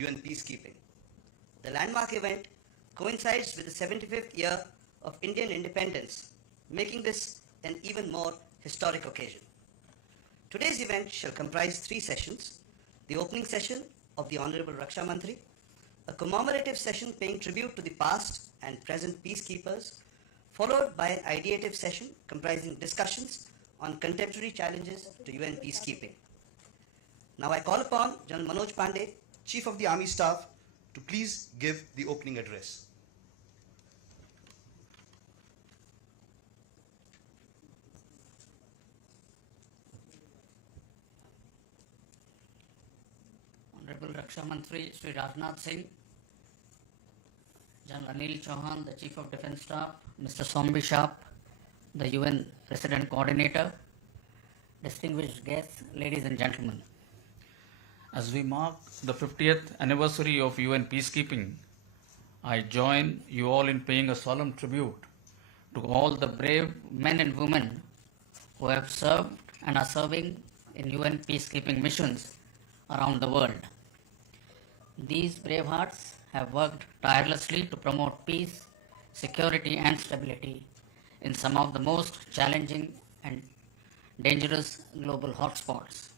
UN peacekeeping. The landmark event coincides with the 75th year of Indian independence, making this an even more historic occasion. Today's event shall comprise 3 sessions: the opening session of the Honorable Raksha Mantri, a commemorative session paying tribute to the past and present peacekeepers, followed by an ideative session comprising discussions on contemporary challenges to UN peacekeeping. Now I call upon General Manoj Pandey, Chief of the Army Staff, to please give the opening address. Honorable Raksha Mantri Sri Rajnath Singh, General Anil Chauhan, the Chief of Defence Staff, Mr. Sombi Sharp, the UN Resident Coordinator, distinguished guests, ladies and gentlemen. As we mark the 50th anniversary of UN peacekeeping, I join you all in paying a solemn tribute to all the brave men and women who have served and are serving in UN peacekeeping missions around the world. These brave hearts have worked tirelessly to promote peace, security and stability in some of the most challenging and dangerous global hotspots.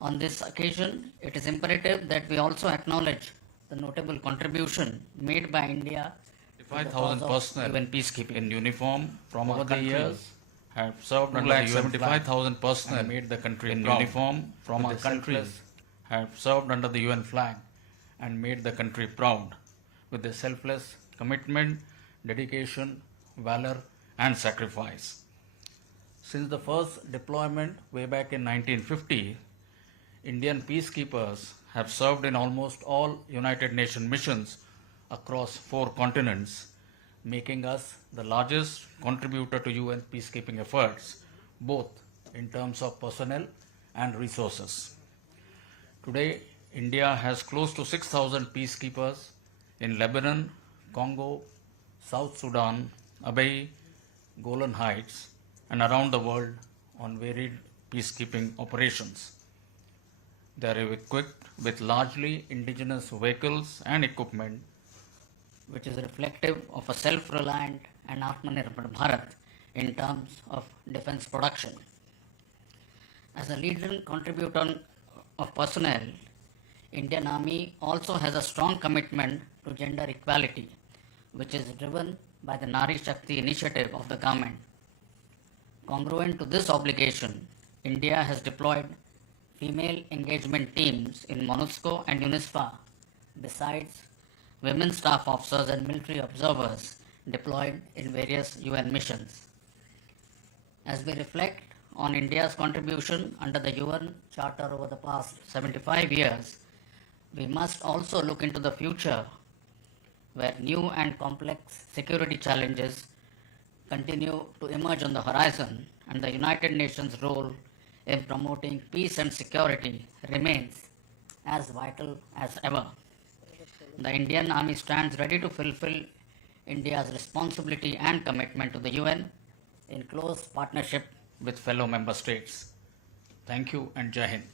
On this occasion, it is imperative that we also acknowledge the notable contribution made by India. 75,000 personnel UN peacekeeping in uniform from over our the country years have served under the UN 75,000 personnel and made the country in proud. uniform from our With the country selfless- have served under the UN flag and made the country proud with their selfless commitment, dedication, valor and sacrifice. Since the first deployment way back in 1950, Indian peacekeepers have served in almost all United Nations missions across 4 continents, making us the largest contributor to UN peacekeeping efforts, both in terms of personnel and resources. Today, India has close to 6,000 peacekeepers in Lebanon, Congo, South Sudan, Abyei, Golan Heights, and around the world on varied peacekeeping operations. They are equipped with largely indigenous vehicles and equipment, which is reflective of a self-reliant and Atmanirbhar Bharat in terms of defense production. As a leading contributor of personnel, Indian Army also has a strong commitment to gender equality, which is driven by the Nari Shakti initiative of the government. Congruent to this obligation, India has deployed female engagement teams in MONUSCO and UNISFA, besides women staff officers and military observers deployed in various UN missions. As we reflect on India's contribution under the UN Charter over the past 75 years, we must also look into the future, where new and complex security challenges continue to emerge on the horizon, and the United Nations' role in promoting peace and security remains as vital as ever. The Indian Army stands ready to fulfill India's responsibility and commitment to the UN in close partnership with fellow member states. Thank you and Jai Hind.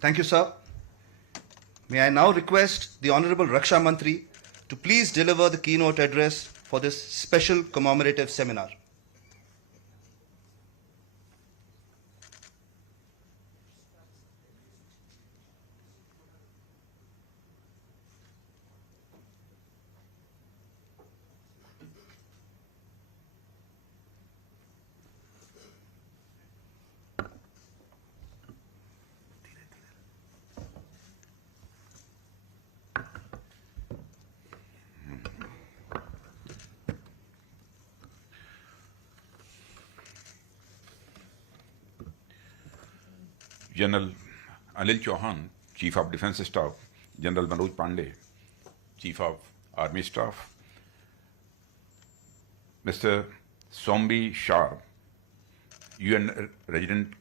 Thank you, sir. May I now request the Honorable Raksha Mantri to please deliver the keynote address for this special commemorative seminar. General Anil Chauhan, Chief of Defence Staff, General Manoj Pandey, Chief of Army Staff, Mr. Sombi Sharp, UN Resident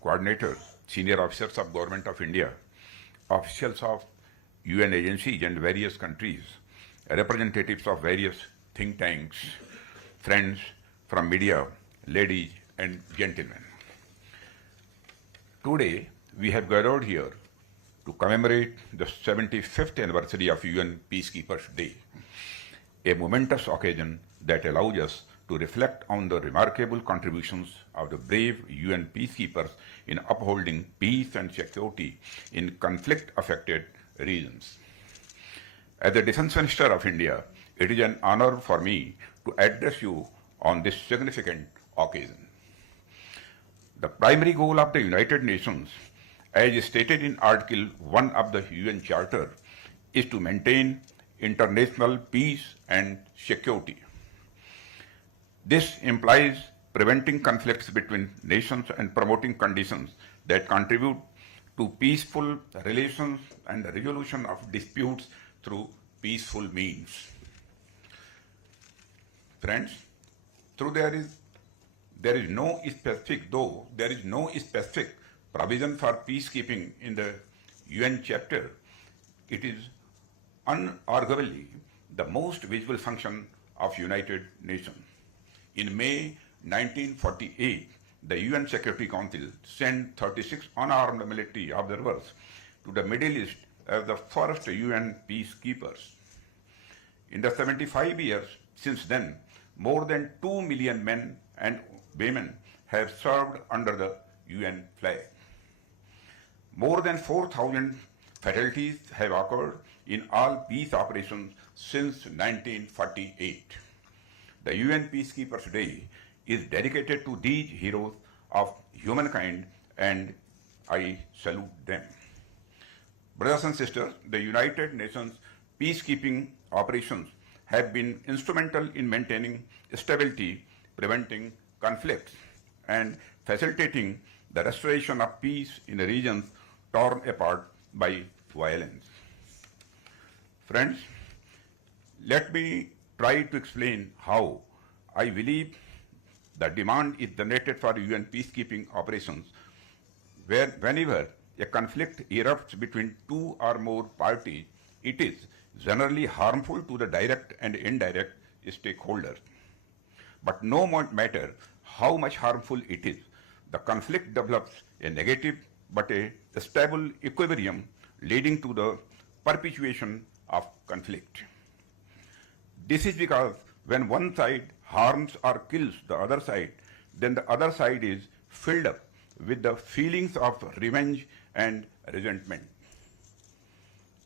Coordinator, Senior Officers of Government of India, officials of UN agencies and various countries, representatives of various think tanks, friends from media, ladies and gentlemen. Today, we have gathered here to commemorate the 75th anniversary of UN Peacekeepers Day, a momentous occasion that allows us to reflect on the remarkable contributions of the brave UN peacekeepers in upholding peace and security in conflict-affected regions. As the Defense Minister of India, it is an honor for me to address you on this significant occasion. The primary goal of the United Nations, as stated in Article 1 of the UN Charter, is to maintain international peace and security. This implies preventing conflicts between nations and promoting conditions that contribute to peaceful relations and the resolution of disputes through peaceful means. Friends, there is no specific provision for peacekeeping in the UN chapter. It is unarguably the most visible function of United Nations. In May 1948, the UN Security Council sent 36 unarmed military observers to the Middle East as the first UN peacekeepers. In the 75 years since then, more than 2 million men and women have served under the UN flag. More than 4,000 fatalities have occurred in all peace operations since 1948. The UN Peacekeepers Day is dedicated to these heroes of humankind, and I salute them. Brothers and sisters, the United Nations peacekeeping operations have been instrumental in maintaining stability, preventing conflicts, and facilitating the restoration of peace in regions torn apart by violence. Friends, let me try to explain how I believe the demand is generated for UN peacekeeping operations whenever a conflict erupts between two or more parties, it is generally harmful to the direct and indirect stakeholders. But no matter how much harmful it is, the conflict develops a negative but a stable equilibrium leading to the perpetuation of conflict. This is because when one side harms or kills the other side, then the other side is filled up with the feelings of revenge and resentment.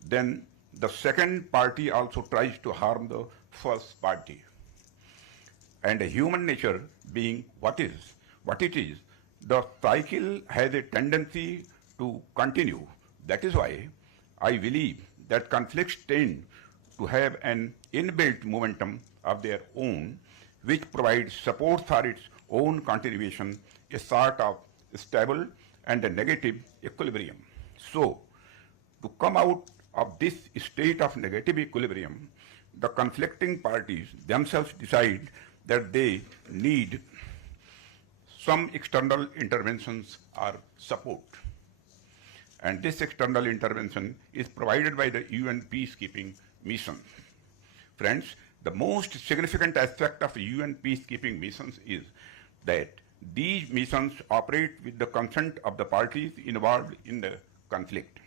Then the second party also tries to harm the first party. And human nature being what it is, the cycle has a tendency to continue. That is why I believe that conflicts tend to have an inbuilt momentum of their own, which provides support for its own continuation, a sort of stable and a negative equilibrium. So, to come out of this state of negative equilibrium, the conflicting parties themselves decide that they need some external interventions or support. And this external intervention is provided by the UN peacekeeping mission. Friends, the most significant aspect of UN peacekeeping missions is that these missions operate with the consent of the parties involved in the conflict.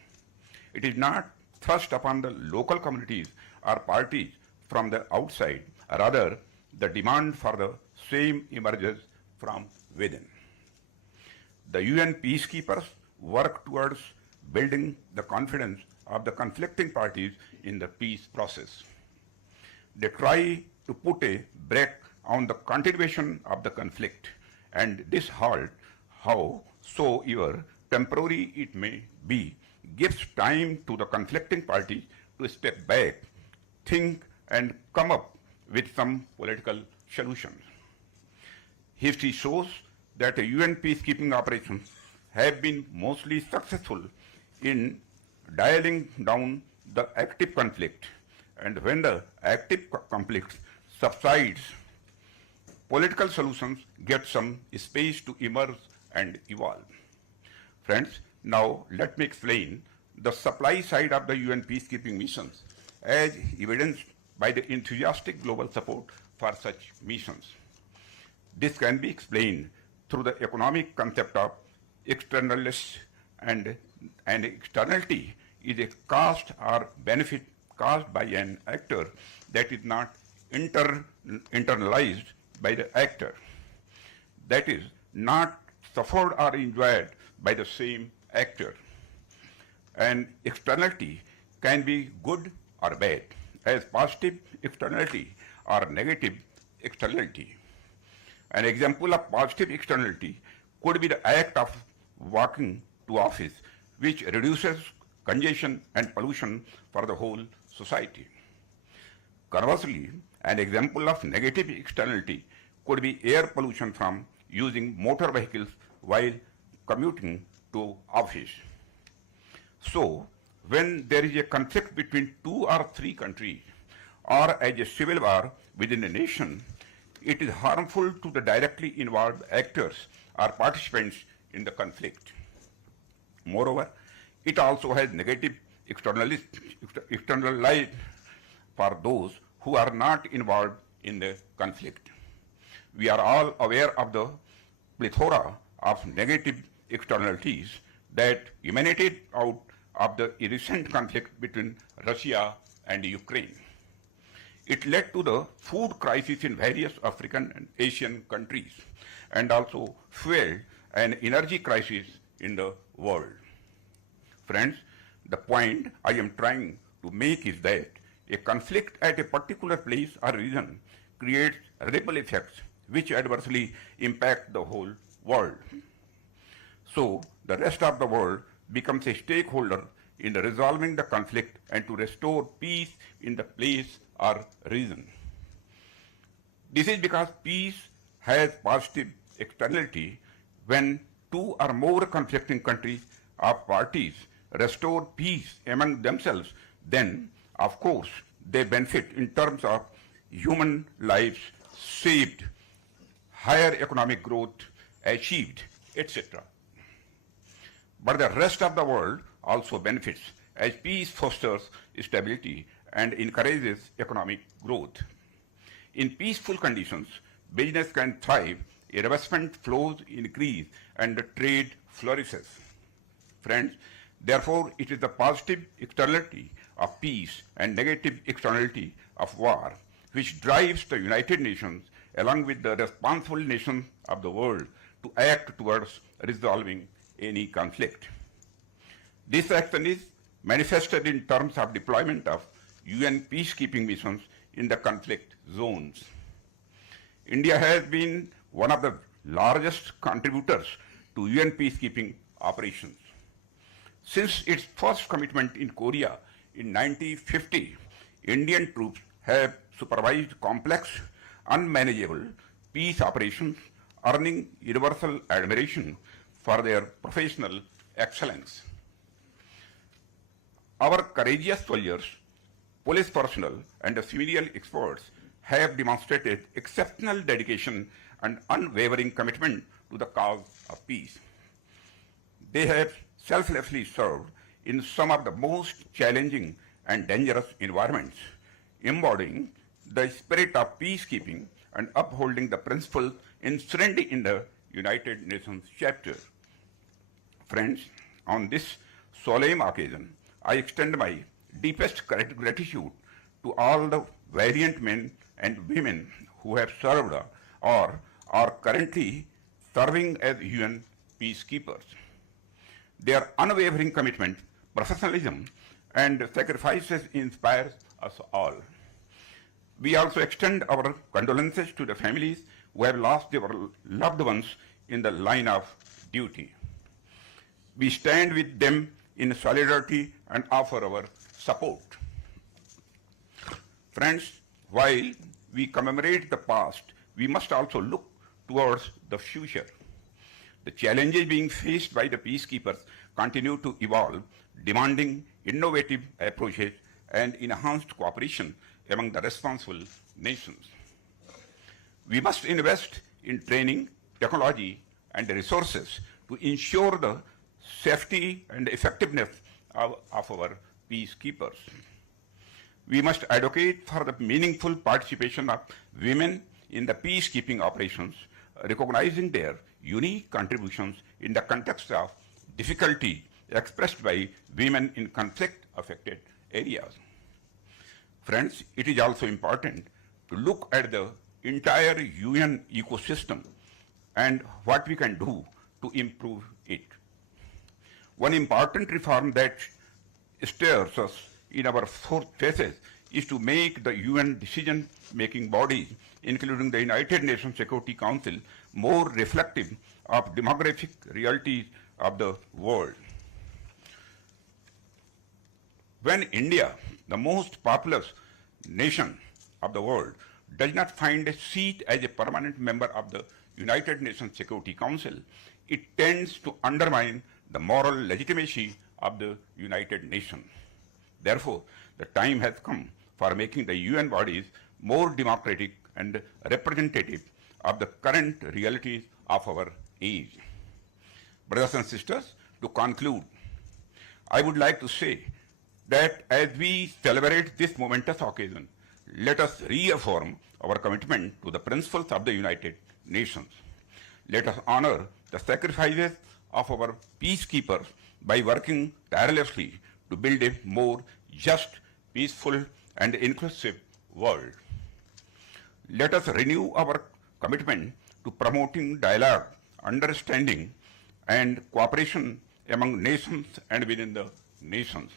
It is not thrust upon the local communities or parties from the outside, rather the demand for the same emerges from within. The UN peacekeepers work towards building the confidence of the conflicting parties in the peace process. They try to put a brake on the continuation of the conflict, and this halt, howsoever temporary it may be, gives time to the conflicting parties to step back, think, and come up with some political solutions. History shows that the UN peacekeeping operations have been mostly successful in dialing down the active conflict, and when the active conflict subsides, political solutions get some space to emerge and evolve. Friends, now let me explain the supply side of the UN peacekeeping missions as evidenced by the enthusiastic global support for such missions. This can be explained through the economic concept of externalness, and externality is a cost or benefit caused by an actor that is not internalized by the actor, that is not suffered or enjoyed by the same actor. And externality can be good or bad, as positive externality or negative externality. An example of positive externality could be the act of walking to office, which reduces congestion and pollution for the whole society. Conversely, an example of negative externality could be air pollution from using motor vehicles while commuting to office. So, when there is a conflict between 2 or 3 countries, or as a civil war within a nation, it is harmful to the directly involved actors or participants in the conflict. Moreover, it also has negative externalities for those who are not involved in the conflict. We are all aware of the plethora of negative externalities that emanated out of the recent conflict between Russia and Ukraine. It led to the food crisis in various African and Asian countries, and also fueled an energy crisis in the world. Friends, the point I am trying to make is that a conflict at a particular place or region creates ripple effects which adversely impact the whole world. So, the rest of the world becomes a stakeholder in resolving the conflict and to restore peace in the place or region. This is because peace has positive externality when 2 or more conflicting countries or parties restore peace among themselves, then of course they benefit in terms of human lives saved, higher economic growth achieved, etc. But the rest of the world also benefits as peace fosters stability and encourages economic growth. In peaceful conditions, business can thrive, investment flows increase, and trade flourishes. Friends, therefore, it is the positive externality of peace and negative externality of war which drives the United Nations along with the responsible nations of the world to act towards resolving any conflict. This action is manifested in terms of deployment of UN peacekeeping missions in the conflict zones. India has been one of the largest contributors to UN peacekeeping operations. Since its first commitment in Korea in 1950, Indian troops have supervised complex, unmanageable peace operations, earning universal admiration for their professional excellence. Our courageous soldiers, police personnel, and civilian experts have demonstrated exceptional dedication and unwavering commitment to the cause of peace. They have selflessly served in some of the most challenging and dangerous environments, embodying the spirit of peacekeeping and upholding the principles enshrined in the United Nations Charter. Friends, on this solemn occasion, I extend my deepest gratitude to all the valiant men and women who have served or are currently serving as UN peacekeepers. Their unwavering commitment, professionalism, and sacrifices inspire us all. We also extend our condolences to the families who have lost their loved ones in the line of duty. We stand with them in solidarity and offer our support. Friends, while we commemorate the past, we must also look towards the future. The challenges being faced by the peacekeepers continue to evolve, demanding innovative approaches and enhanced cooperation among the responsible nations. We must invest in training, technology, and resources to ensure the safety and effectiveness of our peacekeepers. We must advocate for the meaningful participation of women in the peacekeeping operations, recognizing their unique contributions in the context of difficulty expressed by women in conflict-affected areas. Friends, it is also important to look at the entire UN ecosystem and what we can do to improve it. One important reform that stirs us in our fourth phases is to make the UN decision-making bodies, including the United Nations Security Council, more reflective of demographic realities of the world. When India, the most populous nation of the world, does not find a seat as a permanent member of the United Nations Security Council, it tends to undermine the moral legitimacy of the United Nations. Therefore, the time has come for making the UN bodies more democratic and representative of the current realities of our age. Brothers and sisters, to conclude, I would like to say that as we celebrate this momentous occasion, let us reaffirm our commitment to the principles of the United Nations. Let us honor the sacrifices of our peacekeepers by working tirelessly to build a more just, peaceful, and inclusive world. Let us renew our commitment to promoting dialogue, understanding, and cooperation among nations and within the nations.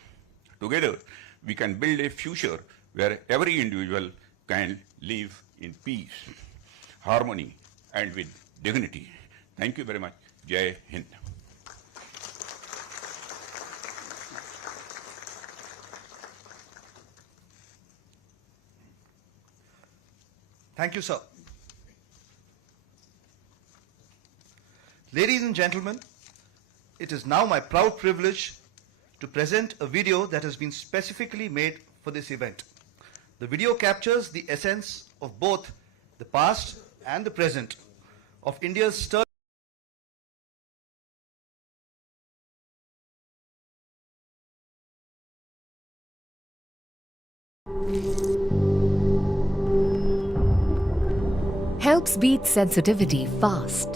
Together, we can build a future where every individual can live in peace, harmony, and with dignity. Thank you very much. Jai Hind. Thank you, sir. Ladies and gentlemen, it is now my proud privilege to present a video that has been specifically made for this event. The video captures the essence of both the past and the present of India's sturdy helps beat sensitivity fast.